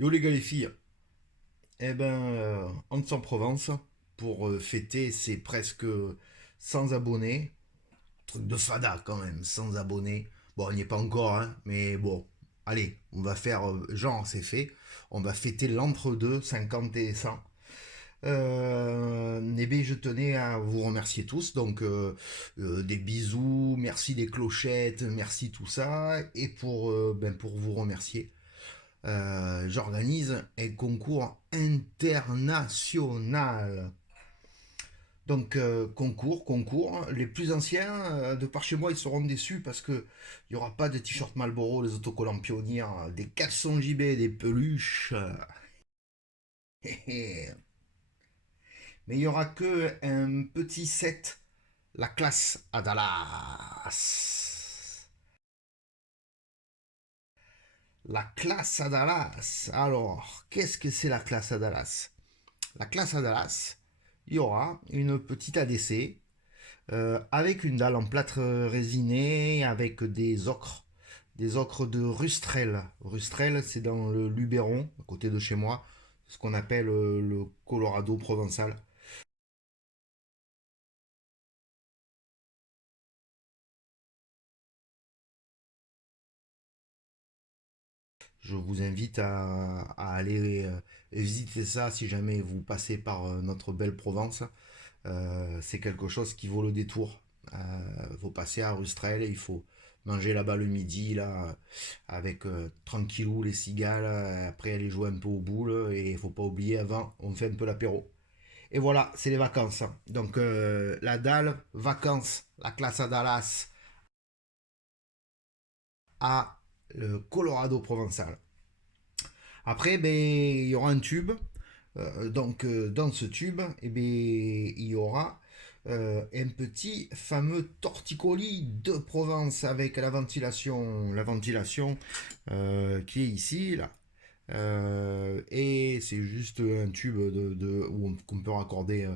Yo les gars les filles, on est en Provence pour fêter ses presque 100 abonnés. Truc de fada quand même, 100 abonnés. Bon, on n'y est pas encore, hein, mais bon, allez, on va faire genre c'est fait. On va fêter l'entre-deux, 50 et 100. Je tenais à vous remercier tous, donc des bisous, merci des clochettes, merci tout ça, et pour vous remercier, j'organise un concours international. Donc concours. Les plus anciens de par chez moi, ils seront déçus parce que il y aura pas de t-shirt Marlboro, des autocollants Pionnier, des caleçons JB, des peluches. Mais il y aura que un petit set, la classe à Dallas. La classe à Dallas. Alors, qu'est-ce que c'est la classe à Dallas? La classe à Dallas, il y aura une petite ADC avec une dalle en plâtre résiné, avec des ocres de Rustrel. Rustrel, c'est dans le Luberon, à côté de chez moi, ce qu'on appelle le Colorado provençal. Je vous invite à aller visiter ça si jamais vous passez par notre belle Provence. C'est quelque chose qui vaut le détour. Il faut passer à Rustrel et il faut manger là-bas le midi, là, avec tranquillou les cigales. Après, aller jouer un peu au boule. Et il faut pas oublier, avant, on fait un peu l'apéro. Et voilà, c'est les vacances. Donc, la dalle, vacances, la classe à Dallas, à Colorado provençal. Après, ben, il y aura un tube. Dans ce tube, il y aura un petit fameux torticolis de Provence avec la ventilation qui est ici, là. Et c'est juste un tube qu'on peut raccorder,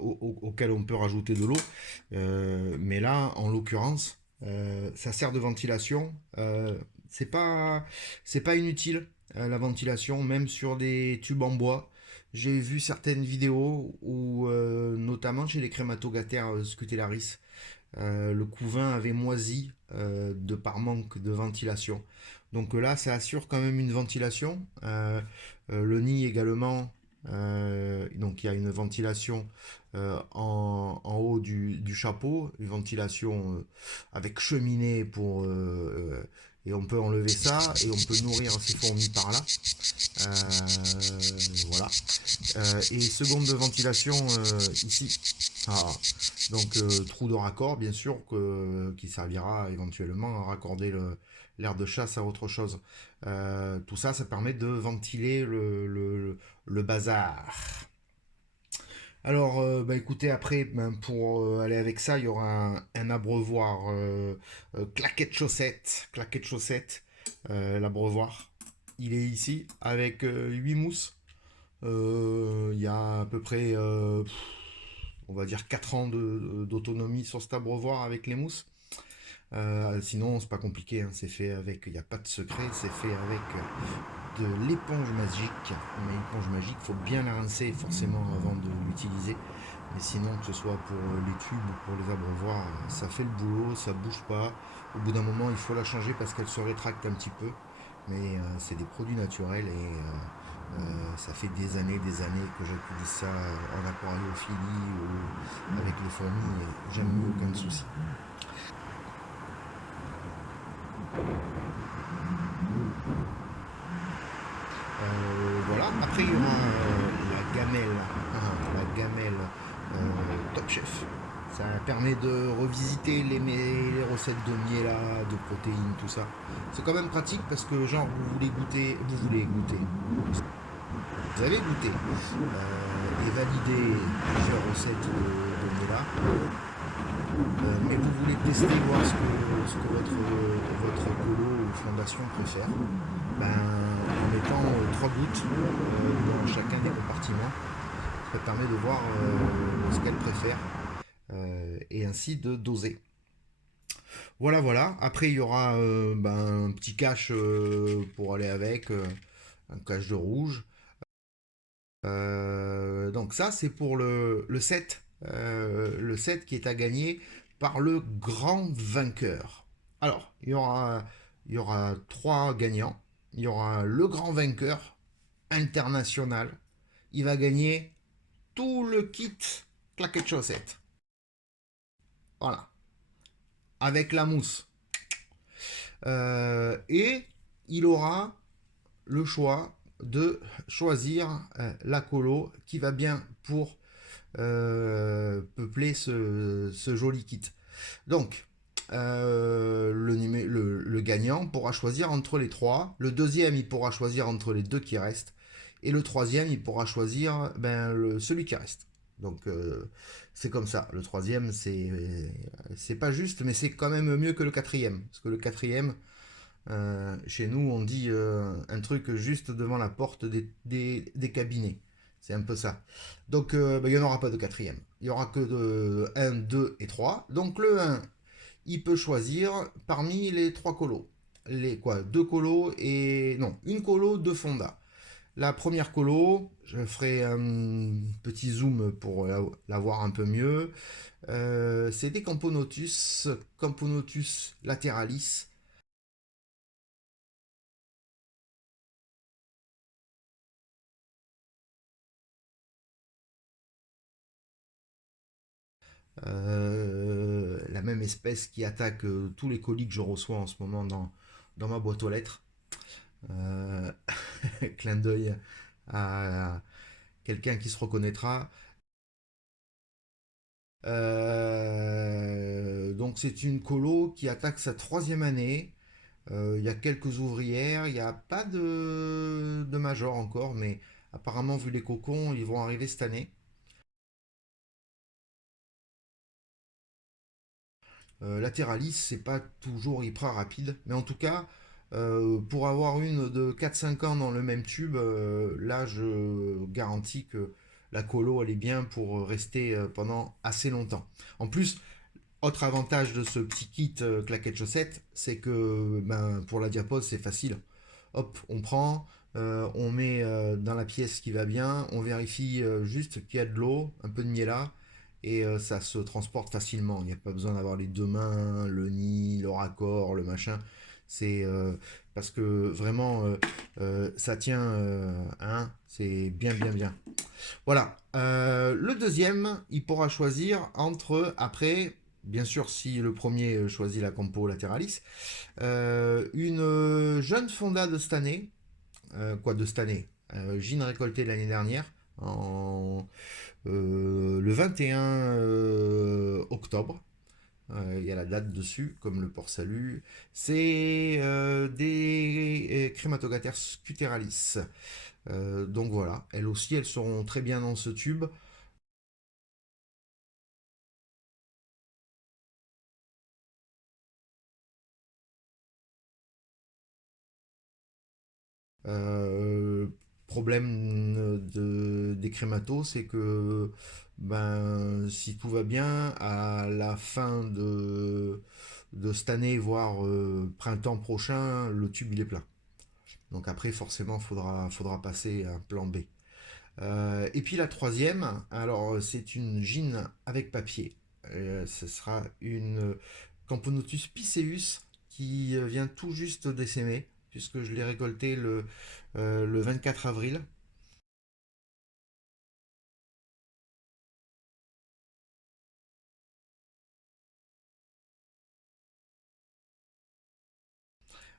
auquel on peut rajouter de l'eau. Mais là, en l'occurrence, ça sert de ventilation. C'est pas, c'est pas inutile, la ventilation, même sur des tubes en bois. J'ai vu certaines vidéos où, notamment chez les crématogataires Scutellaris, le couvain avait moisi de par manque de ventilation. Donc là, ça assure quand même une ventilation. Le nid également. Donc il y a une ventilation en haut du chapeau, une ventilation avec cheminée et on peut enlever ça et on peut nourrir ses fourmis par là. Voilà. Et seconde ventilation ici. Ah, donc trou de raccord bien sûr qui servira éventuellement à raccorder l'air de chasse à autre chose. Tout ça, ça permet de ventiler le bazar. Alors, écoutez, après, pour aller avec ça, il y aura un abreuvoir claquette chaussette, l'abreuvoir. Il est ici avec 8 mousses. Il y a à peu près, on va dire 4 ans d'autonomie sur cet abreuvoir avec les mousses. Sinon, c'est pas compliqué, hein, c'est fait avec, il n'y a pas de secret, c'est fait avec de l'éponge magique. Mais l'éponge magique, il faut bien la rincer forcément avant de l'utiliser. Mais sinon, que ce soit pour les tubes ou pour les abreuvoirs, ça fait le boulot, ça bouge pas. Au bout d'un moment, il faut la changer parce qu'elle se rétracte un petit peu. Mais c'est des produits naturels et ça fait des années que j'utilise ça en aquariophilie ou avec les fourmis et jamais eu aucun souci. Voilà. Après, il y aura la gamelle Top Chef. Ça permet de revisiter les recettes de miel, de protéines, tout ça. C'est quand même pratique parce que, genre, vous voulez goûter, vous avez goûté et validé plusieurs recettes de miel, mais vous voulez allez tester, voir ce que votre colo ou fondation préfère. Ben, en mettant 3 gouttes dans chacun des compartiments, ça permet de voir ce qu'elle préfère et ainsi de doser. Voilà, voilà. Après, il y aura ben, un petit cache pour aller avec, un cache de rouge. Donc ça, c'est pour le set. Le set qui est à gagner par le grand vainqueur. Alors, il y aura 3 gagnants. Il y aura le grand vainqueur international. Il va gagner tout le kit claquette chaussette. Voilà. Avec la mousse. Et il aura le choix de choisir la colo qui va bien pour peupler ce joli kit. Donc, le gagnant pourra choisir entre les 3. Le deuxième, il pourra choisir entre les 2 qui restent. Et le troisième, il pourra choisir ben, celui qui reste. Donc, c'est comme ça. Le troisième, c'est pas juste, mais c'est quand même mieux que le quatrième. Parce que le quatrième, chez nous, on dit un truc juste devant la porte des cabinets. C'est un peu ça. Donc, ben, il n'y en aura pas de quatrième. Il n'y aura que de 1, 2 et 3. Donc, le 1, il peut choisir parmi les 3 colos. Les quoi? 2 colos et... Non, une colo, 2 fondas. La première colo, je ferai un petit zoom pour la voir un peu mieux. C'est des Camponotus lateralis. La même espèce qui attaque tous les colis que je reçois en ce moment dans ma boîte aux lettres. Euh, Clin d'œil à quelqu'un qui se reconnaîtra. Donc c'est une colo qui attaque sa 3e année. Il y a quelques ouvrières, il n'y a pas de major encore, mais apparemment vu les cocons, ils vont arriver cette année. Latéralis, c'est pas toujours hyper rapide, mais en tout cas, pour avoir une de 4-5 ans dans le même tube, là je garantis que la colo elle est bien pour rester pendant assez longtemps. En plus, autre avantage de ce petit kit claquette chaussette, c'est que ben, pour la diapose c'est facile. Hop, on prend, on met dans la pièce qui va bien, on vérifie juste qu'il y a de l'eau, un peu de miela, et ça se transporte facilement. Il n'y a pas besoin d'avoir les 2 mains, le nid, le raccord, le machin. C'est parce que vraiment ça tient, hein, c'est bien, bien, bien. Voilà. Le deuxième, il pourra choisir entre, après, bien sûr, si le premier choisit la Campo Lateralis, une jeune fonda de cette année, quoi de cette année, Gine récolté l'année dernière, le 21 octobre. Il y a la date dessus, comme le port salut. C'est des Crématogater scuteralis. Donc voilà, elles aussi, elles seront très bien dans ce tube. Euh, Problème des crématos, c'est que ben, si tout va bien, à la fin de cette année, voire printemps prochain, le tube il est plein. Donc après, forcément, faudra passer à un plan B. Et puis la troisième, alors c'est une gine avec papier. Ce sera une Camponotus piceus qui vient tout juste d'essaimer, puisque je l'ai récolté le 24 avril.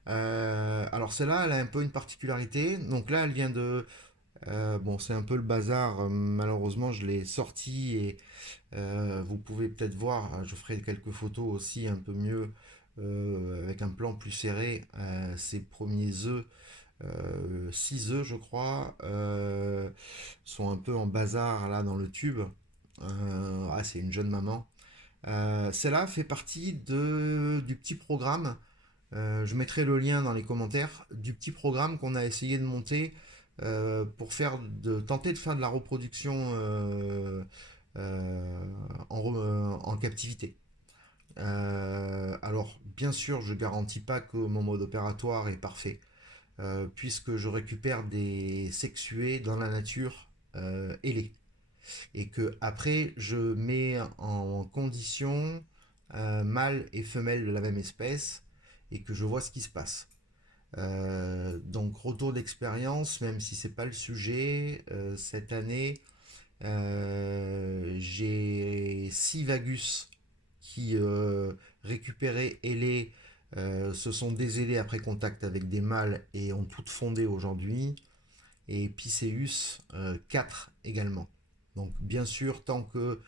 Alors celle-là, elle a un peu une particularité. Donc là, elle vient de... bon, c'est un peu le bazar. Malheureusement, je l'ai sorti et vous pouvez peut-être voir, je ferai quelques photos aussi un peu mieux avec un plan plus serré. Ses premiers œufs, 6 œufs je crois, sont un peu en bazar là dans le tube. Ah, c'est une jeune maman. Celle-là fait partie du petit programme. Je mettrai le lien dans les commentaires du petit programme qu'on a essayé de monter pour tenter de faire de la reproduction en captivité. Alors, bien sûr, je ne garantis pas que mon mode opératoire est parfait, puisque je récupère des sexués dans la nature ailés. Et que après, je mets en condition mâle et femelle de la même espèce, et que je vois ce qui se passe. Donc, retour d'expérience, même si c'est pas le sujet, cette année, j'ai 6 vagus qui récupérés ailés se sont dézélés après contact avec des mâles et ont toutes fondé aujourd'hui. Et Picéus 4 également. Donc bien sûr, tant que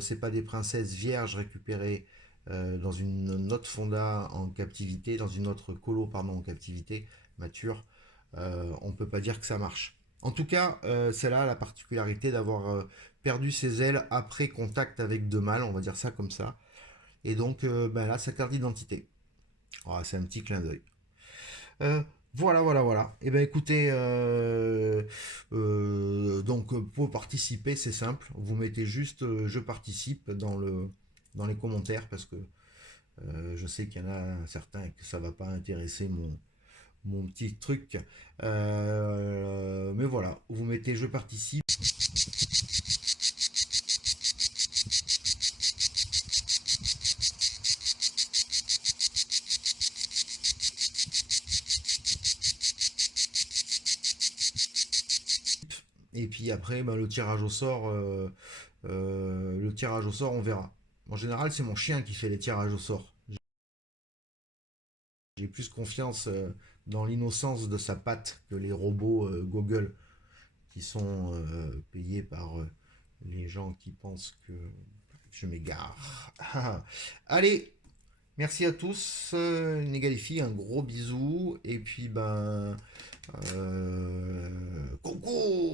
c'est pas des princesses vierges récupérées dans une autre fonda en captivité, dans une autre colo pardon en captivité mature, on peut pas dire que ça marche. En tout cas, celle-là a la particularité d'avoir perdu ses ailes après contact avec deux mâles, on va dire ça comme ça. Et donc ben là, sa carte d'identité. Oh, c'est un petit clin d'œil. Euh, voilà. Et ben écoutez, donc pour participer, c'est simple. Vous mettez juste je participe dans les commentaires parce que je sais qu'il y en a certains que ça va pas intéresser mon petit truc. Mais voilà, vous mettez je participe. Et puis après, ben, le tirage au sort, on verra. En général, c'est mon chien qui fait les tirages au sort. J'ai plus confiance dans l'innocence de sa patte que les robots Google qui sont payés par les gens qui pensent que je m'égare. Allez, merci à tous, les gars les filles, un gros bisou et puis ben coucou.